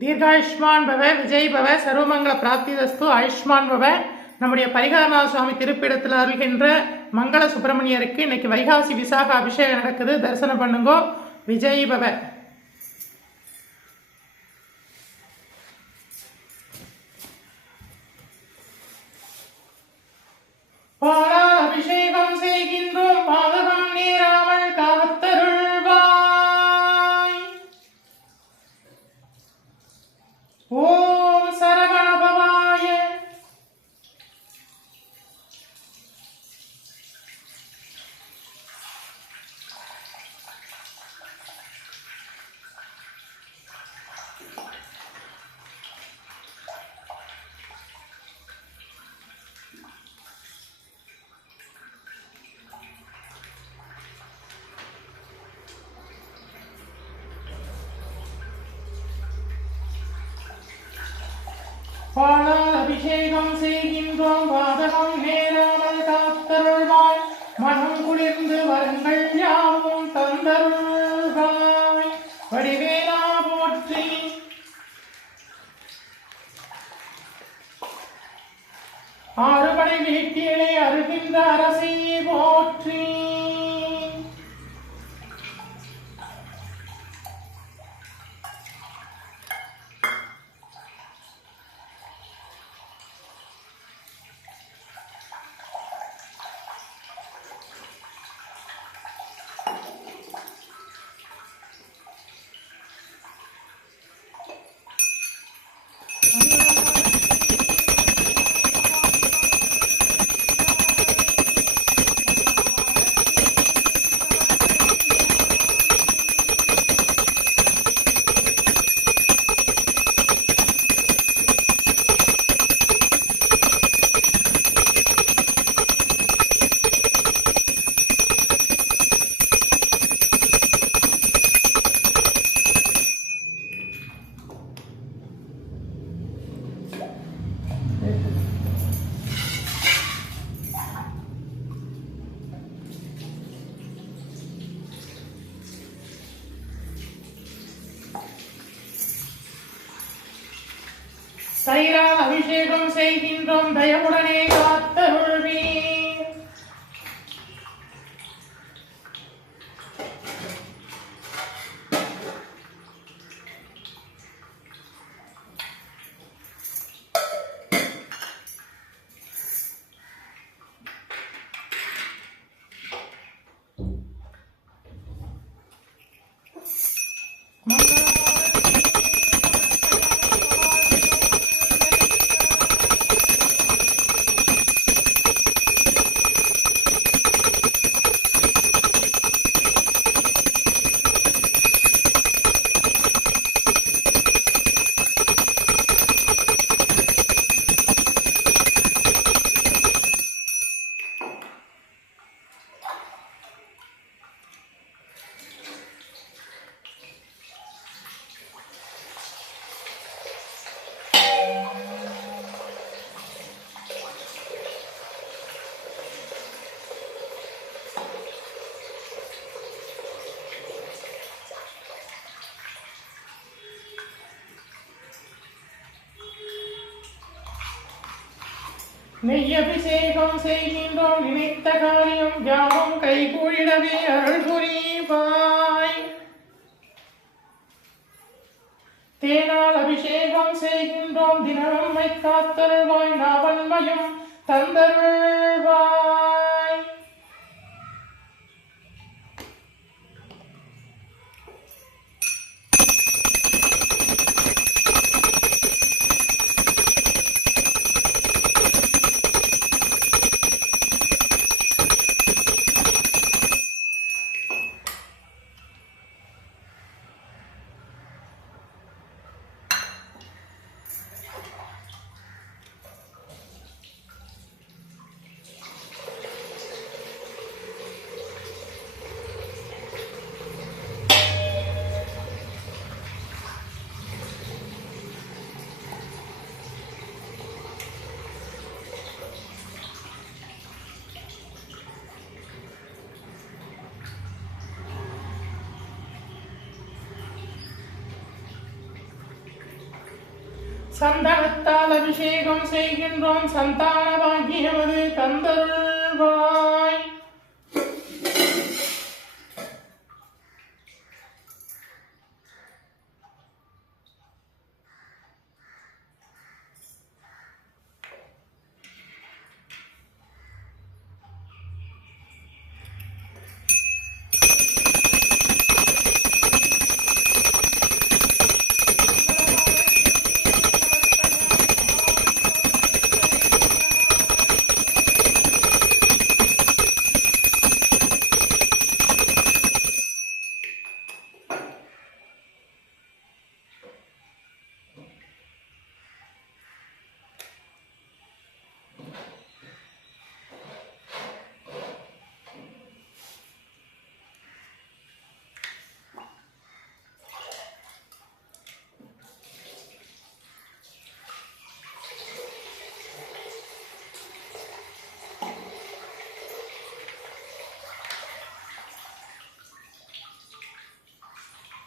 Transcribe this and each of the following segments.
தீர்காயுஷ்மான் பவ விஜய் பவ சர்வமங்கல பிராப்திதஸ்து ஆயுஷ்மான் பவ. நம்முடைய பரிகாரநாத சுவாமி திருப்பிடத்தில் அருள்கின்ற மங்கள சுப்பிரமணியருக்கு இன்னைக்கு வைகாசி விசாக அபிஷேகம் நடக்குது. தரிசனம் பண்ணுங்கோ. விஜய் பவ. பாலால் அபிஷேகம் செய்கின்றோம் பாதகம் நீராமல் காத்தருள்வாய் ஓம் சரவணபவாய பாலால் அபிஷேகம் செய்கின்றோம் பாதகம் நேராமல் காத்தருள்வாய் மனம் குளிர்ந்து வருங்கள். நெய் அபிஷேகம் செய்கின்றோம் நினைத்த காரியம் யாவும் கைகூடிடவே அருள் புரிவாய் தேனால் அபிஷேகம் செய்கின்றோம் தினமும் காத்தருள்வாய் நாவன்மையும் தந்தருள்வாய். சந்தனத்தால் அபிஷேகம் செய்கின்றோம். சந்தான பாக்கியமது தந்தருள்வாய்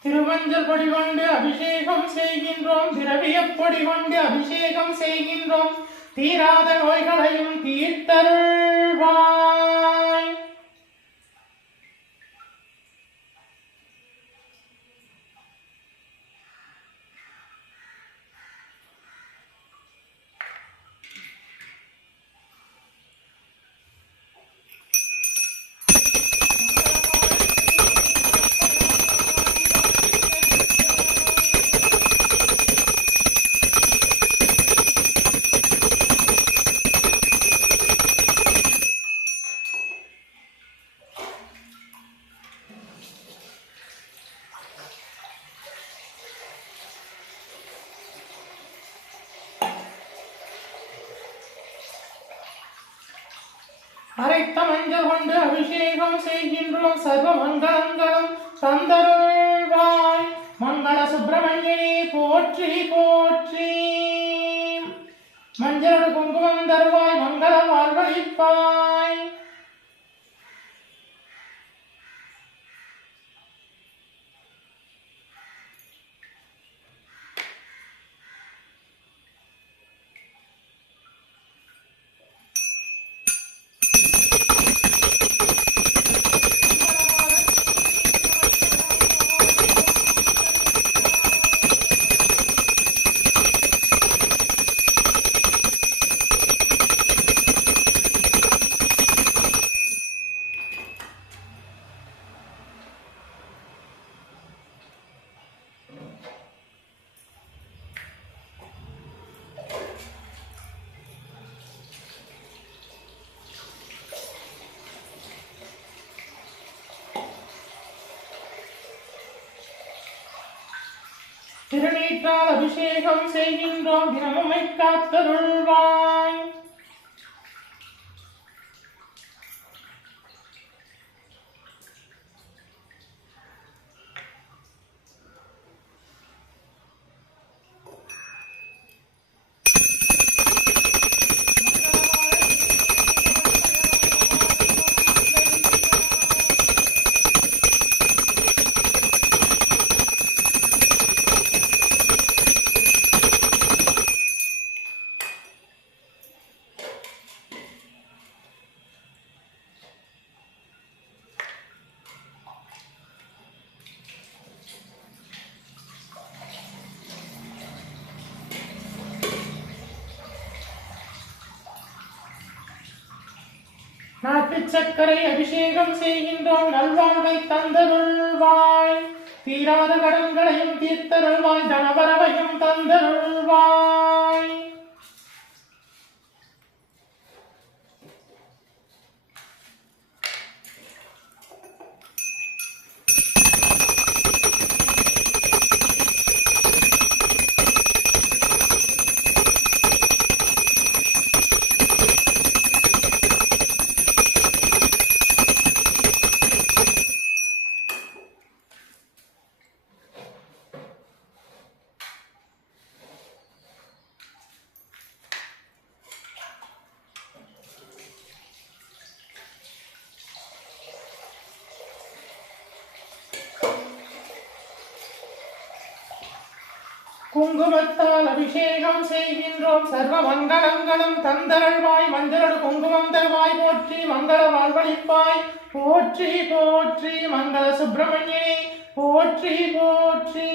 திருமஞ்சள் பொடி கொண்டு அபிஷேகம் செய்கின்றோம். திரவியப் பொடி கொண்டு அபிஷேகம் செய்கின்றோம். தீராத நோய்களையும் தீர்த்தருள்வாய் திருநீற்றால் அபிஷேகம் செய்கின்றோம். தினமுமை காத்தருள்வாய் நாட்டுச் சர்க்கரை அபிஷேகம் செய்கின்றோம் நல்வாழ்வை தந்தருள்வாய். தீராத கடன்களையும் தீர்த்தருள்வாய் தனவரவையும் தந்தருள்வாய். அபிஷேகம் செய்கின்றோம். சர்வ மங்களங்களும் தந்தரழ்வாய் மஞ்சள் குங்குமம் தருவாய். போற்றி மங்கள வாழ்வழிப்பாய் போற்றி போற்றி மங்கள சுப்பிரமணியனே போற்றி போற்றி.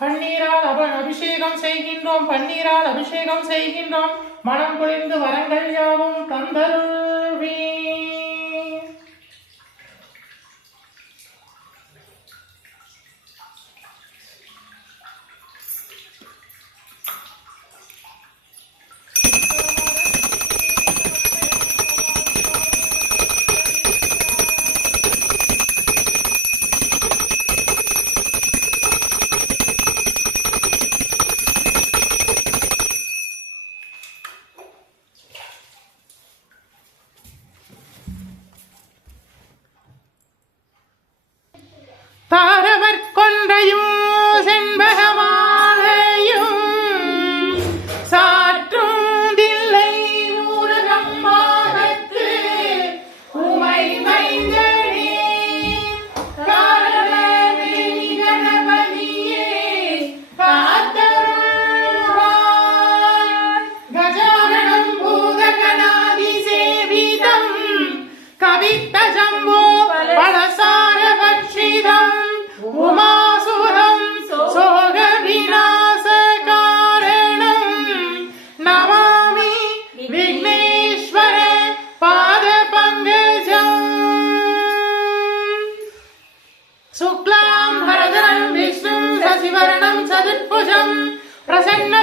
பன்னீரால் அவன் அபிஷேகம் செய்கின்றோம் பன்னீரால் அபிஷேகம் செய்கின்றோம். மனம் குளிர்ந்து வரங்கள் யாவும் தந்தருள்வீ. शुक्लां वरदनं विष्णुं शशिवर्णं सदुत्पुषं प्रसन्न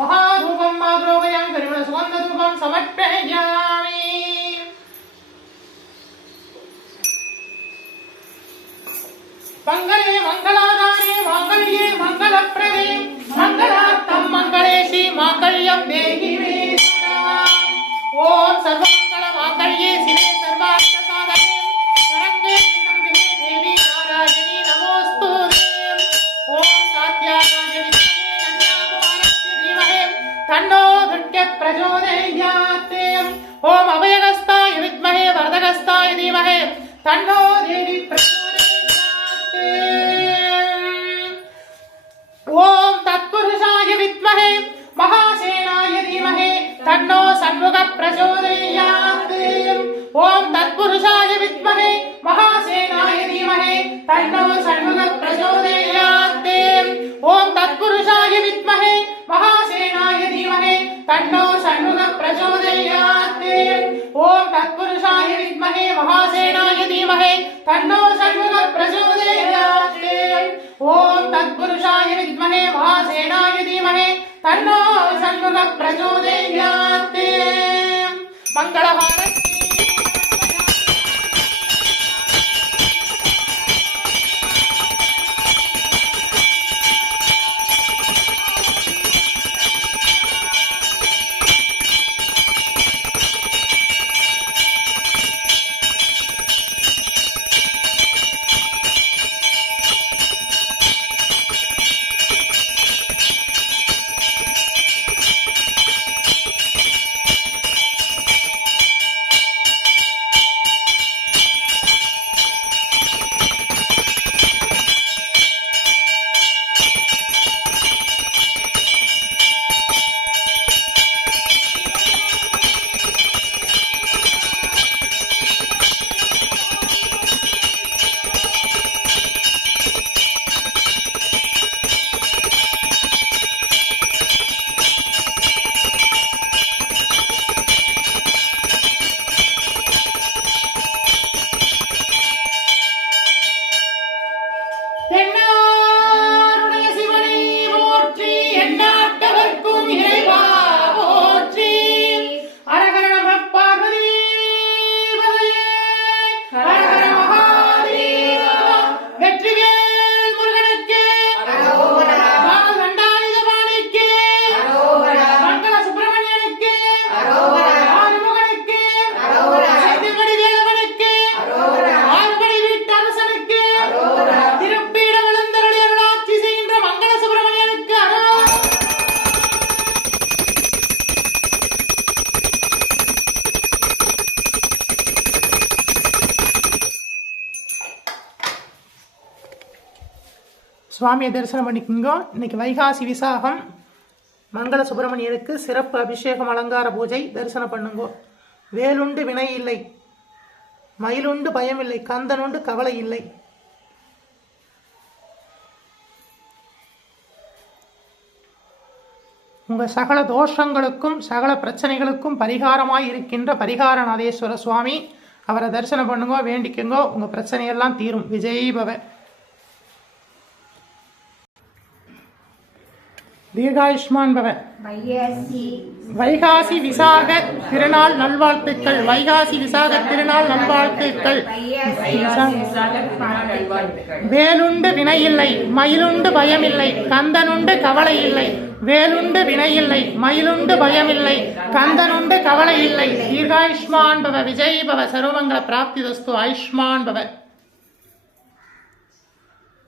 மகாதூபம் மாத்ரோபயாமி பெருமள சுகந்த தூபம் சமர்ப்பயாமி மங்களே மங்களாதானே மாங்கல்யே மங்களப்பிரதே மங்களார்த்தம் प्रचोदयात् ओम अभयगस्ताय विद्महे वरदगस्ताय धीमहे तन्नो देवी प्रचोदयात् ओम तत्पुरुषाय विद्महे महासेनाय धीमहे तन्नो सन्मुख प्रचोदयात् ओम तत्पुरुषाय विद्महे महासेनाय धीमहे तन्नो सन्मुख प्रचोदयात् विद्महे महासेनाय धीमहे तन्नो षण्मुख प्रचोदयात् ॐ तत्पुरुषाय विद्महे महासेनाय धीमहे तन्नो षण्मुख प्रचोदयात् मङ्गलहारति சுவாமியை தரிசனம் பண்ணிக்கோங்க. இன்னைக்கு வைகாசி விசாகம். மங்கள சுப்பிரமணியருக்கு சிறப்பு அபிஷேகம் அலங்கார பூஜை தரிசனம் பண்ணுங்க. வேலுண்டு வினை இல்லை. மயிலுண்டு பயம் இல்லை. கந்தனுண்டு கவலை இல்லை. உங்கள் சகல தோஷங்களுக்கும் சகல பிரச்சனைகளுக்கும் பரிகாரமாய் இருக்கின்ற பரிகாரநாதேஸ்வர சுவாமி அவரை தரிசனம் பண்ணுங்க வேண்டிக்கோங்க. உங்கள் பிரச்சனையெல்லாம் தீரும். விஜய் பவன் தீர்காயுஷ்மான் பவ வைகாசி. விசாக திருநாள் நல்வாழ்த்துக்கள். வைகாசி விசாக திருநாள் நல்வாழ்த்துக்கள். வேலுண்டு வினையில்லை மயிலுண்டு பயமில்லை கந்தனுண்டு கவலை இல்லை வேலுண்டு வினையில்லை மயிலுண்டு பயமில்லை கந்தனுண்டு கவலை இல்லை தீர்காயுஷ்மான் பவ விஜய் பவ சர்வமங்கள பிராப்திதஸ்து ஆயுஷ்மான் பவ.